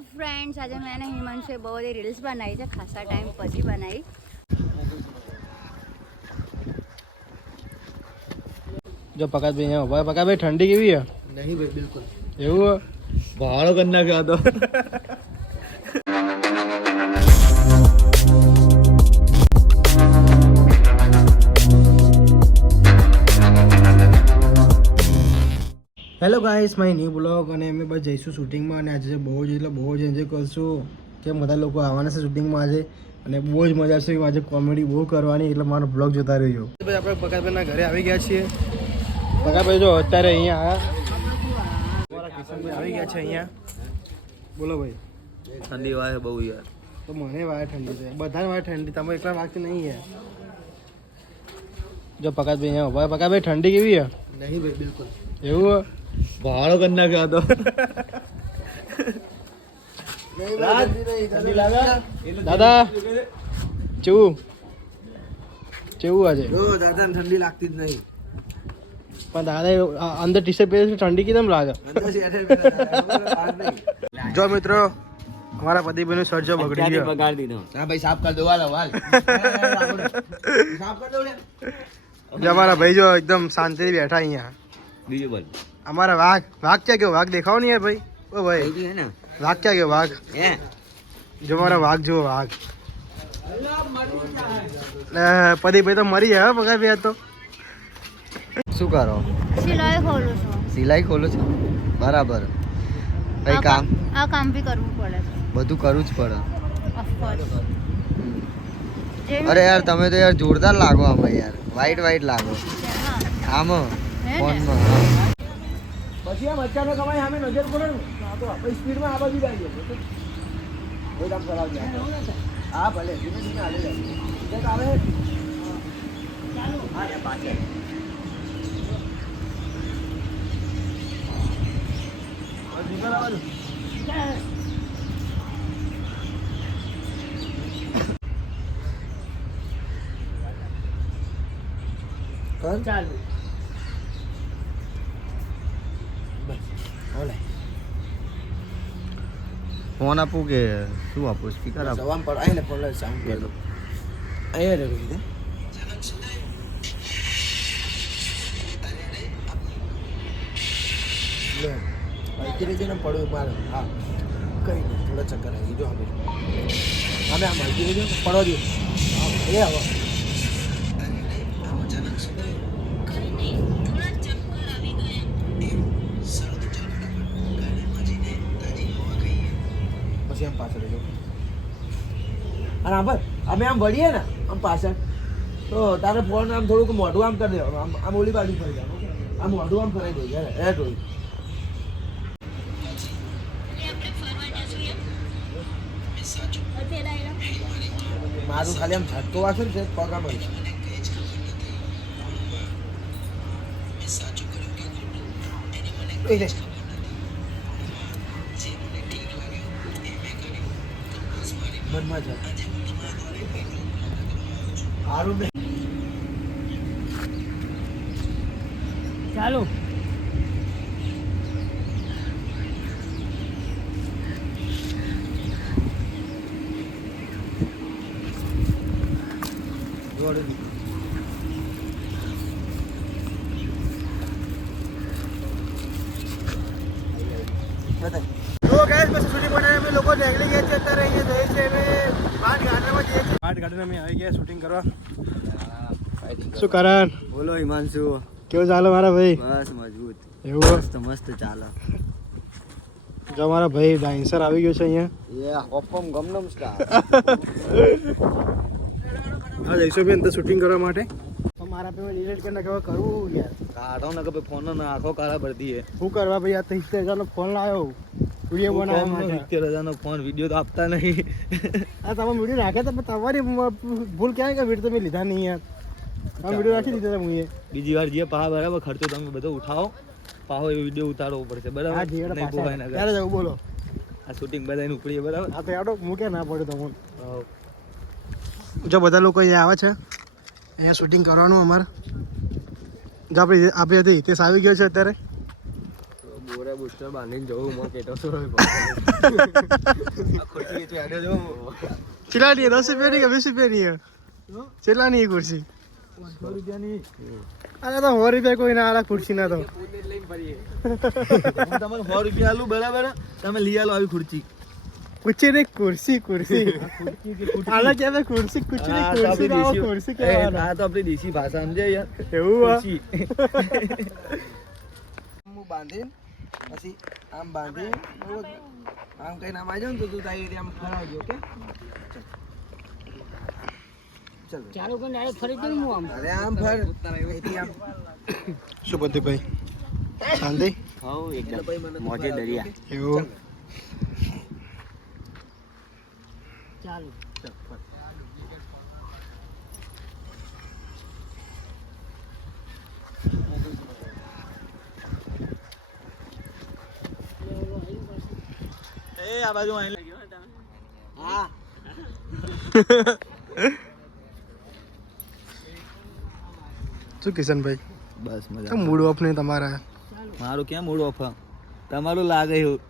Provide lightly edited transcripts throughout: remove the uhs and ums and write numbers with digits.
Friends, आज मैंने हिमांशु बहुत ही रील्स बनाई थी, खासा टाइम पची बनाई। जो पका भी है भाई, पका भाई ठंडी की भी है नहीं भाई बिल्कुल એવું ભાડો કરના ગયા તો hello guys, my new blog અને અમે બસ જઈશું શૂટિંગમાં અને આજે બહુ જ એન્જોય કરશું કેમ બધા લોકો આવવાના છે શૂટિંગમાં આજે અને બહુ જ મજા આવશે. આજે કોમેડી બહુ કરવાની એટલે મારો બ્લોગ જોતા રહેજો. ભાઈ આપણે પકાભાઈના ઘરે આવી ગયા છીએ. પકાભાઈ જો અત્યારે અહીંયા આવ્યા, મારા કિશનભાઈ આવી ગયા છે અહીંયા. બોલો ભાઈ. ઠંડી વાય બહુ યાર. તો મને વાય ઠંડી છે, બધાને વાય ઠંડી, તમે એકલા વાગતી નહીં યાર. જો પકાભાઈ અહીંયા ભાઈ, પકાભાઈ ઠંડી કેવી છે? નહીં ભાઈ બિલકુલ એવું ભાડો કરના ગયા તો દાદા કેવું આજે? દાદા ઠંડી લાગતી જ નહીં, પણ દાદા અંદર ટી શર્ટ પહેરે ઠંડી કેમ લાગે? જો મિત્રો, અમારા પતિભાઈ નું શર્ટ જો બગડી ગયો. બગાડી દીધો. હા ભાઈ સાફ કર દો, વાલ સાફ કર દો. જો અમારા ભાઈ જો એકદમ શાંતિથી બેઠા અહીંયા. બીજું બોલ. અમારા વાઘ ક્યાં ગયો? વાઘ દેખાવો નહીં ભાઈ. ઓ ભાઈ ને વાઘ ક્યાં ગયો? વાઘ જો મારા વાઘ જુઓ, વાઘ. પતિભાઈ તો મરી જાય પગાર ભાઈ. તો શું કરો? સિલાઈ ખોલું છું. સિલાઈ ખોલો છો? બરાબર. કઈ કામ? આ કામ બી કરવું પડે છે, બધું કરવું જ પડે. ઓફકોર્સ. અરે યાર તમે તો યાર જોરદાર લાગો આમાં યાર. વાઈટ લાગો આમાં ફોનમાં. પછી આમ અચાનક અમારી સામે નજર પડે ને તો આપણે સ્પીડમાં આ બાજુ આવી જાય. કોઈ કામ કરાવજો. હા ભલે, ધીમે ધીમે હાલે જાય. આવે હા યાર પાછળ. ચાલુ ફોન આપું કે શું આપું? સ્પીકર આપું? જવામ પર આઈને પડે સાઉન્ડ કરી દો. અહીંયા રહી દે. લે બાઈક રેજે ને પડ્યું મારે. હા કઈ નહીં, થોડા ચક્કર આવી જો અમે આમ બાઈક રેજે પડવા દો. એ આવો પછી આમ પાછળ જો. અને આમ અમે આમ વળીએ ને આમ પાછળ તો તારે ફોન આમ થોડુંક મોઢું આમ કરી દેવાનું. આમ ઓલી બાજુ ફરી જવાનું. આમ મોઢું આમ કરાવી દે યાર. એ ટોઈ મારું ખાલી આમ ઝટકો વાગશે ને પગ આમ આવી. મનમાં છે સારું નહીં. ચાલો શૂટિંગ કરવા. શું કરણ? બોલો હિમાંશુ. કેવું ચાલે મારા ભાઈ? બસ મજબૂત. એવું મસ્ત ચાલે. જો મારા ભાઈ ડાન્સર આવી ગયો છે અહીંયા. યા ઓપમ ગમનમ સ્ટાર. હા જઈશું બેન તો શૂટિંગ કરવા માટે. મારા પે ડિલીટ કરીને કેવા કરવું યાર? કાઢો ને કે ફોન નો આખો કાળા ભરતી હે. શું કરવા ભાઈ? આ 70,000 નો ફોન લાવ્યો, વિડીયો બનાવવા માટે. 70,000 નો ફોન, વિડીયો તો આપતા નહીં. આ તમે વિડીયો નાખ્યા તો તમારી ભૂલ ક્યાં કે વિડીયો તમે લીધા નહીં યાર. આ વિડીયો રાખી દીધા હતા હું. બીજી વાર જે પા બરાબર ખર્ચો તમે બધો ઉઠાવો, પાહો એ વિડીયો ઉતારવો પડશે બરાબર. ક્યારે જવું બોલો? આ શૂટિંગ બધાને ઉપડીએ બરાબર. આ તો યાડો મૂકે ના પડે તમને. જો બધા લોકો અહીંયા આવે છે, અહીંયા શૂટિંગ કરવાનું અમારે. જો આપણે હતી તે આવી ગયો છે અત્યારે. બોરા બુસ્ટર બાંધીને જવું મો કેતો તો ખોટી વેચો આડે જો ચેલા ની 10 રૂપિયા ની કે 20 રૂપિયા ની ચેલા ની ખુરશી 100 રૂપિયાની અરે તો 100 રૂપિયા કોઈ ના આલા ખુરશી ના તો લઈને ફરીએ હું તમને 100 રૂપિયા આલું બરાબર તમે લઈ આલો આવી ખુરશી कुछ नहीं कुर्सी कुर्सी आला क्या है कुर्सी कुछ नहीं कुर्सी ना कुर्सी क्या है આ તો આપણી દેશી ભાષા સમજે યાર એવું હું બાંધીને પછી આમ બાંધી આમ કઈ નામ આવી જાવ ને તો તું તારી રીતે આમ ફરાવજો ઓકે ચલો ચાલુ કરીને ડાયરેક્ટ ફરી દઉં હું આમ અરે આમ ફર અહીંથી આમ શું બધું ભાઈ શાંતિ હા એકદમ મોજે દરિયા એવું ચાલુ એ આ બાજુ અહીં લાગ્યો હા શું કિશનભાઈ બસ તો મજા મૂડ ઓફ નહીં તમારા મારું ક્યાં મૂડ ઓફ તમારું લાગે એવું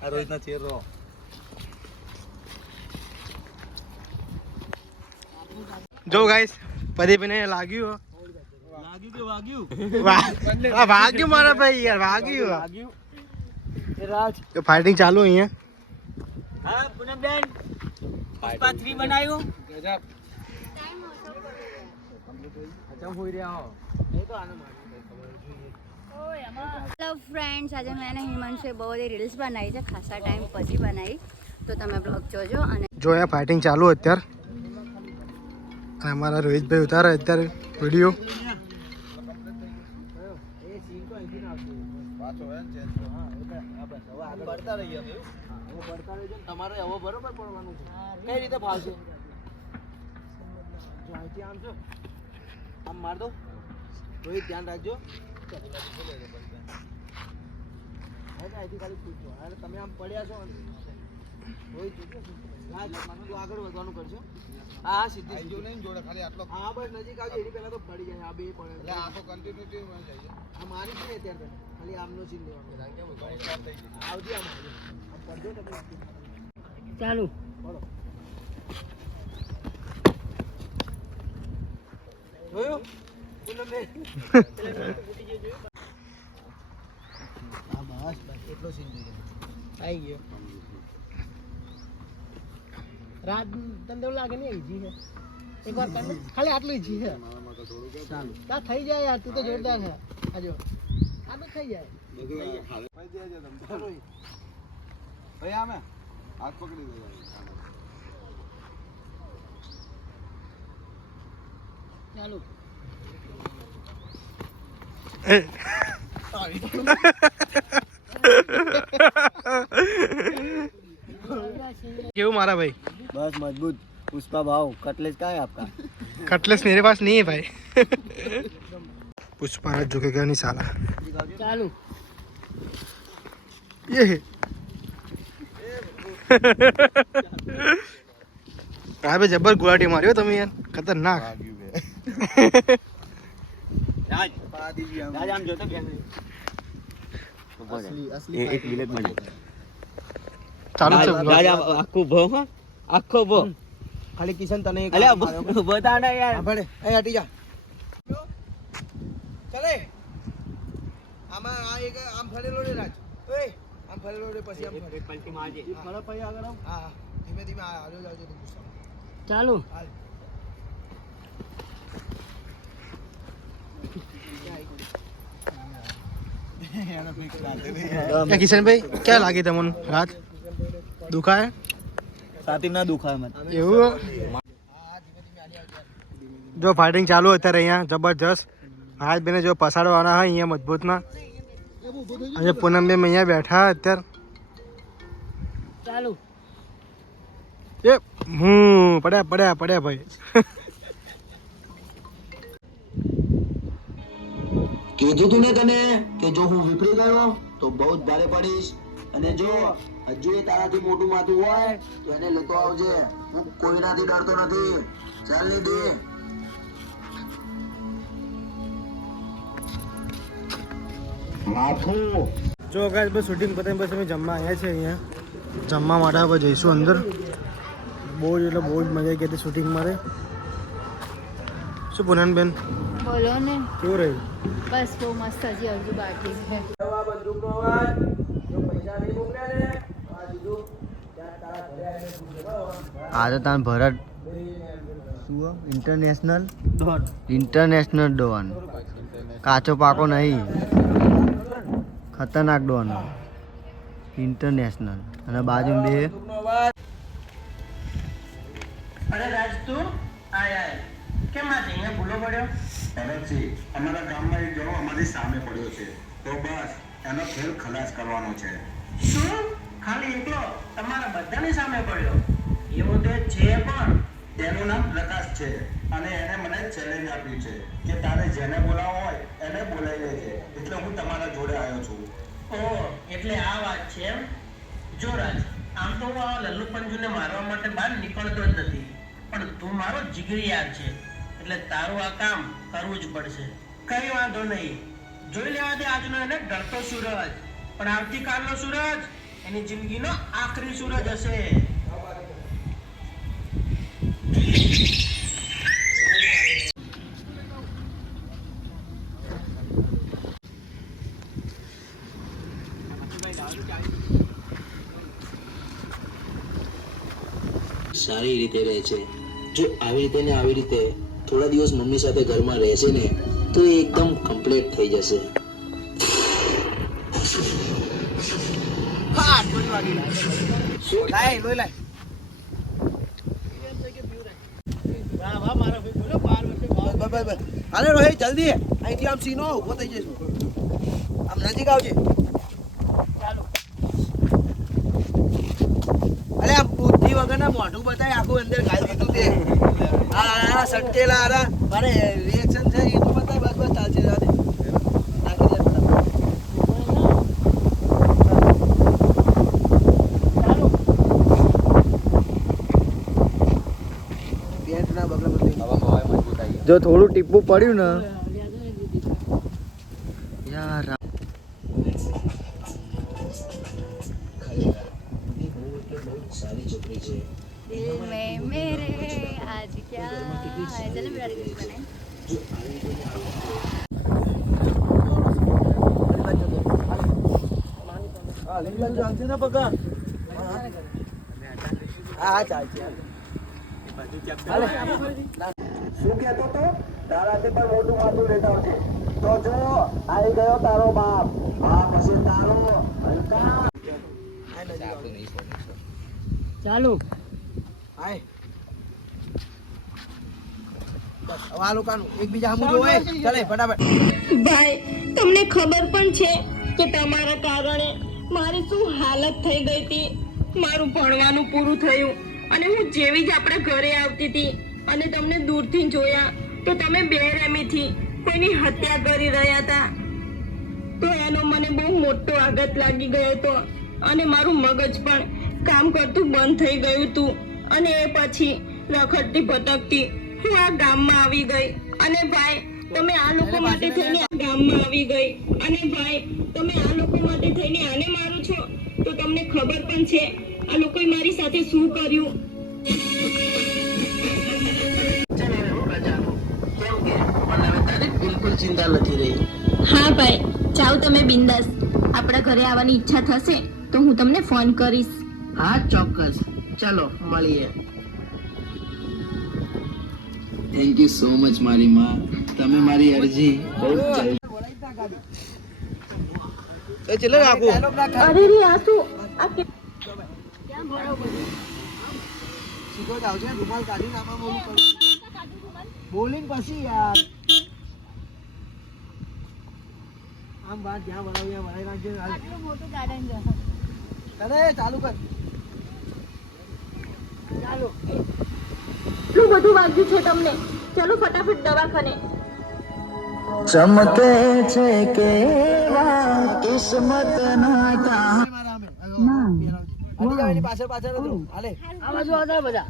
આ રોજના ચેર રહો જો ગાઈસ પદીપને લાગ્યું વાગ્યું મારા ભાઈ યાર વાગ્યું એ રાજ તો ફાઇટિંગ ચાલુ અહીંયા હા પૂનમબેન પુષ્પા 3 બનાવ્યું ગજબ અચ્છા હોઈ રહ્યા હો એ તો આને હેલો ફ્રેન્ડ્સ આજે મેં હિમાંશુએ બહુ બધી રીલ્સ બનાવી છે ખાસા ટાઈમ પછી બનાવી તો તમે બ્લોગ જોજો અને જો આ ફાઇટિંગ ચાલુ અત્યારે અને અમારા રોહિતભાઈ ઉતારે અત્યારે વિડીયો તમારે હવે બરોબર પડવાનું છે કઈ રીતે ફાવશે જો અહીંથી આમ છો આમ માર દો રોહિત ધ્યાન રાખજો અહીંથી ખાલી પૂછજો અરે તમે આમ પડ્યા છો રોહિત આગળ વધવાનું કરશો હા હા સીધી જો નહીં જોડે ખાલી આટલો હા બસ નજીક આવજો એની પહેલા તો પડી જાય આ બે પડે એટલે આ તો કન્ટિન્યુટી માં જઈએ આ મારી છે અત્યારે ખાલી આમનો સીન લેવાનો આવજો આમ પડજો તમે ચાલુ બોલો જોયો પૂનમને હા બસ એટલો સીન જોઈએ આવી ગયો રાત તને લાગે ને ઈજી છે એક વાર કરી ખાલી આટલું ઈજી છે ચાલો તા થઈ જાય યાર તું તો જોરદાર છે આજો આટલું થઈ જાય ભાઈ આમે હાથ પકડી દે ચાલુ क्यों मारा भाई बस मजबूत पुष्पा भाव कटलेस का है आपका कटलेस मेरे पास नहीं है भाई पुष्पा राज झुकेगा नहीं साला ચાલુ ये है भाई जबर गुलाटी मारियो तुम यार खतरनाक राज आम जो तो असली एक विलेज बने चालू से राज आखो भो हां आखो भो खाली किशन तने अरे बता ना यार बड़े ए हटी जा चले आमा आ एक आम फरेलो रे राज ओए आम फरेलो रे પછી આમ ફરે પલટી મારજે ફરે પછી આગળ આવ હા ધીમે ધીમે આવ્યો જાવજો તો ગુસ્સા ચાલુ હાલ क्या किशन भाई क्या लागी तमन रात दुखा है સાતી ના દુખાય મત એવું જો ફાઇટિંગ ચાલુ અત્યારે અહીંયા જબરજસ્ત હાથ બેને જો પસાડવાના હોય અહીંયા મજબૂતના આજે પૂનમબેન અહીંયા બેઠા અત્યારે ચાલુ એ પડ્યા પડ્યા પડ્યા ભાઈ કીધું તું ને તને કે જો હું વિપરી ગયો તો બહુ જ ભારે પડીશ અને જો હજુ એ તારાથી મોટું માથું હોય તો એને લેતો આવજે હું કોઈનાથી ડરતો નથી ચાલ ની દે આખું જો ગાઈસ બસ શૂટિંગ પતાવીને પછી અમે જમવા આવ્યા છે અહીંયા જમવા માટે હવે જઈશું અંદર બહુ જ એટલે બહુ જ મજા આવી ગઈ હતી શૂટિંગમાં રે શું પૂનમબેન બોલો ને કેવું રહ્યું બસ બહુ મસ્ત હજી અડધું બાકી છે બંદૂકનો અવાજ જો પૈસા નહીં મોકલ્યા ને આ દીધું ત્યાં તારા ઘરે આવીને પૂછે બરાબર આજે તાન ભરત શું ઇન્ટરનેશનલ ડોન કાચો પાકો નહીં ખતરનાક ડોન ઇન્ટરનેશનલ અને બાજુ બે બંદૂકનો અવાજ અરે રાજ તું આય આય કેમ આજે અહીંયા ભૂલો પડ્યો ભરતજી અમારા ગામમાં એક જણો અમારી સામે પડ્યો છે તો બસ એનો ખેલ ખલાસ કરવાનો છે શું ખાલી એકલો તમારા બધાની સામે પડ્યો એવો તે છે પણ તેનું નામ પ્રકાશ છે અને એને મને ચેલેન્જ આપ્યું છે કે તારે જેને બોલાવો હોય એને બોલાવી લેજે એટલે હું તમારા જોડે આવ્યો છું ઓહ એટલે આ વાત છે એમ જો રાજ આમ તો હું આ લલ્લુ પંજુને મારવા માટે બહાર નીકળતો જ નથી પણ તું મારો જીગરી યાર છે એટલે તારું આ કામ કરવું જ પડશે કઈ વાંધો નહીં જોઈ લેવા દે આજનો એને ડરતો સૂરજ પણ આવતીકાલનો સૂરજ એની જિંદગીનો આખરી સૂરજ હશે સારી રીતે રહે છે જો આવી રીતે ને આવી રીતે થોડા દિવસ મમ્મી સાથે ઘરમાં રહેશે ને તો એ એકદમ કમ્પ્લીટ થઈ જશે લાય લોય લાય બસ અરે રોહિત જલ્દી અહીંથી આમ સીનો ઉભો થઈ જઈશું આમ નજીક આવજે અરે આ બુદ્ધિ વગરના મોઢું બતાય આખું અંદર ગાળી દીધું તે હા સટકેલા આરા મારે રિએક્શન છે એ તો બતાય બસ બસ ચાલશે જવા દે નાખી દે પેન્ટના બગલા જો થોડું ટીપું પડ્યું ને યાર સારી છોકરી છે દિલ में मेरे आज क्या है चलो मेरा रील्स बनाए હા લીલા ચાલશે ને પગા હા ચાલશે શું કહેતો તો તારાથી પણ મોટું માથું લેતા છે તો જો આવી ગયો તારો બાપ આ પછી તારો હલકા ચાલો હાય બસ હવે આ લોકોનું એકબીજા સામું જોવે ચાલે ફટાફટ ભાઈ તમને ખબર પણ છે કે તમારા કારણે મારી શું હાલત થઈ ગઈ હતી મારું ભણવાનું પૂરું થયું અને હું જેવી જ આપણા ઘરે આવતી હતી અને તમને દૂરથી જોયા તો તમે બેરહેમીથી કોઈની હત્યા કરી રહ્યા હતા તો એનો મને બહુ મોટો આઘાત લાગી ગયો હતો અને મારું મગજ પણ કામ કરતું બંધ થઈ ગયું હતું અને એ પછી રખડતી ભટકતી હું આ ગામમાં આવી ગઈ અને ભાઈ તમે આ લોકો માટે થઈને આ ગામમાં આવી ગઈ અને ભાઈ તમે આ લોકો માટે થઈને આને મારો છો તો તમને ખબર પણ છે આ લોકોએ મારી સાથે શું કર્યું ચાલ હવે હું રજા લઉં. કેમ કે મને હવે તારી બિલકુલ ચિંતા નથી રહી હા ભાઈ જાઓ તમે બિંદાસ આપણા ઘરે આવવાની ઈચ્છા થશે તો હું તમને ફોન કરીશ હા ચોક્કસ ચાલો મળીએ થેન્ક યુ સો મચ મારી માં તમે મારી અરજી બહુ જલ્દી એ ચલે રાખો અરે રે આ શું આ કે સીધો જ આવશે રૂમાલ કાઢીને આમાં બોલું કરું બોલિંગ પછી યાર આમ બાર જ્યાં બનાવી ત્યાં બનાવી નાખજે આટલું મોટું ગાર્ડન છે અરે ચાલુ કર ચાલો એટલું બધું વાગ્યું છે તમને ચલો ફટાફટ દવાખાને ચમકે છે કેવા કિસ્મત ના તા મારા અમે આડી જાવ એની પાછળ પાછળ જ રહો. હાલે આ બાજુ આવતા બધા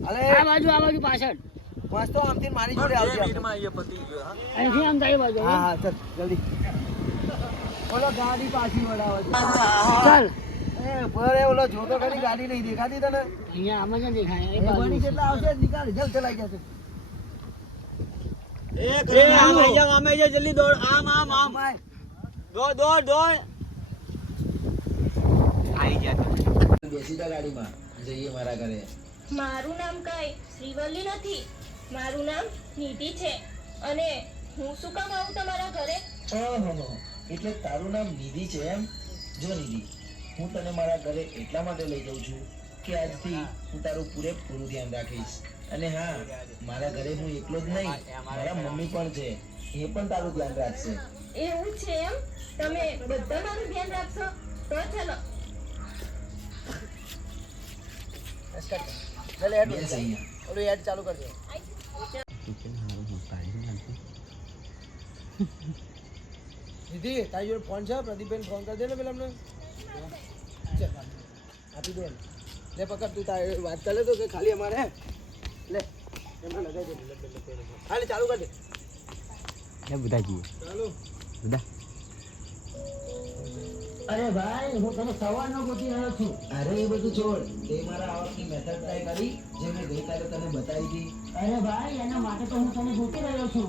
હાલે આ બાજુ પાછળ વાસ્તો આમથી મારી જોડે આવજે અહીંથી આમ થાય બાજુ હા હા ચાલ જલ્દી ઓલો ગાડી પાછી વળાવે છે ચાલ એ ભરે ઓલો જોતો ખરી ગાડી નહીં દેખાતી તને અહીંયા આમાં ક્યાં દેખાય એ બની કેટલા આવશે નીકાળ જલ્દ ચલાઈ જશે જલ્દી દોડ આમ આમ આમ દોડ દોડ દોડ બેસી જા ગાડીમાં જઈએ મારા ઘરે મારું નામ કઈ શ્રીવલ્લી નથી, મારું નામ નિધિ છે. અને હું શું કામ આવું તમારા ઘરે? ઓહો એટલે તારું નામ નિધિ છે એમ? જો નિધિ, હું તને મારા ઘરે એટલા માટે લઈ જાઉં છું કે આજથી હું તારું પૂરેપૂરું ધ્યાન રાખીશ. અને હા, મારા ઘરે હું એકલો જ નહીં, મારા મમ્મી પણ છે, એ પણ તારું ધ્યાન રાખશે. એવું છે એમ? તમે બધા મારું ધ્યાન રાખશો? તો ચાલો. ચાલ એડ બેસ અહીંયા. ઓલું એડ ચાલુ કરજો. નિધિ, તારી જોડે ફોન છે? પ્રદીપભાઈ ફોન કરી દે ને પેલા અમને. ચાલ, આપી દે. લે પકડ, તું તારી વાત ચાલે તો કે ખાલી અમારે હે લે એમને લગાવી દે. ખાલી ચાલુ કરી દે. ચાલો. અરે ભાઈ, હું તને સવારનો ગોતી રહ્યો છું. અરે એ બધું છોડ, તે મારા આવકની મેથડ ટ્રાય કરી જે મેં ગઈકાલે તને બતાવી હતી. અરે ભાઈ, એના માટે તો હું તને ગોતી રહ્યો છું.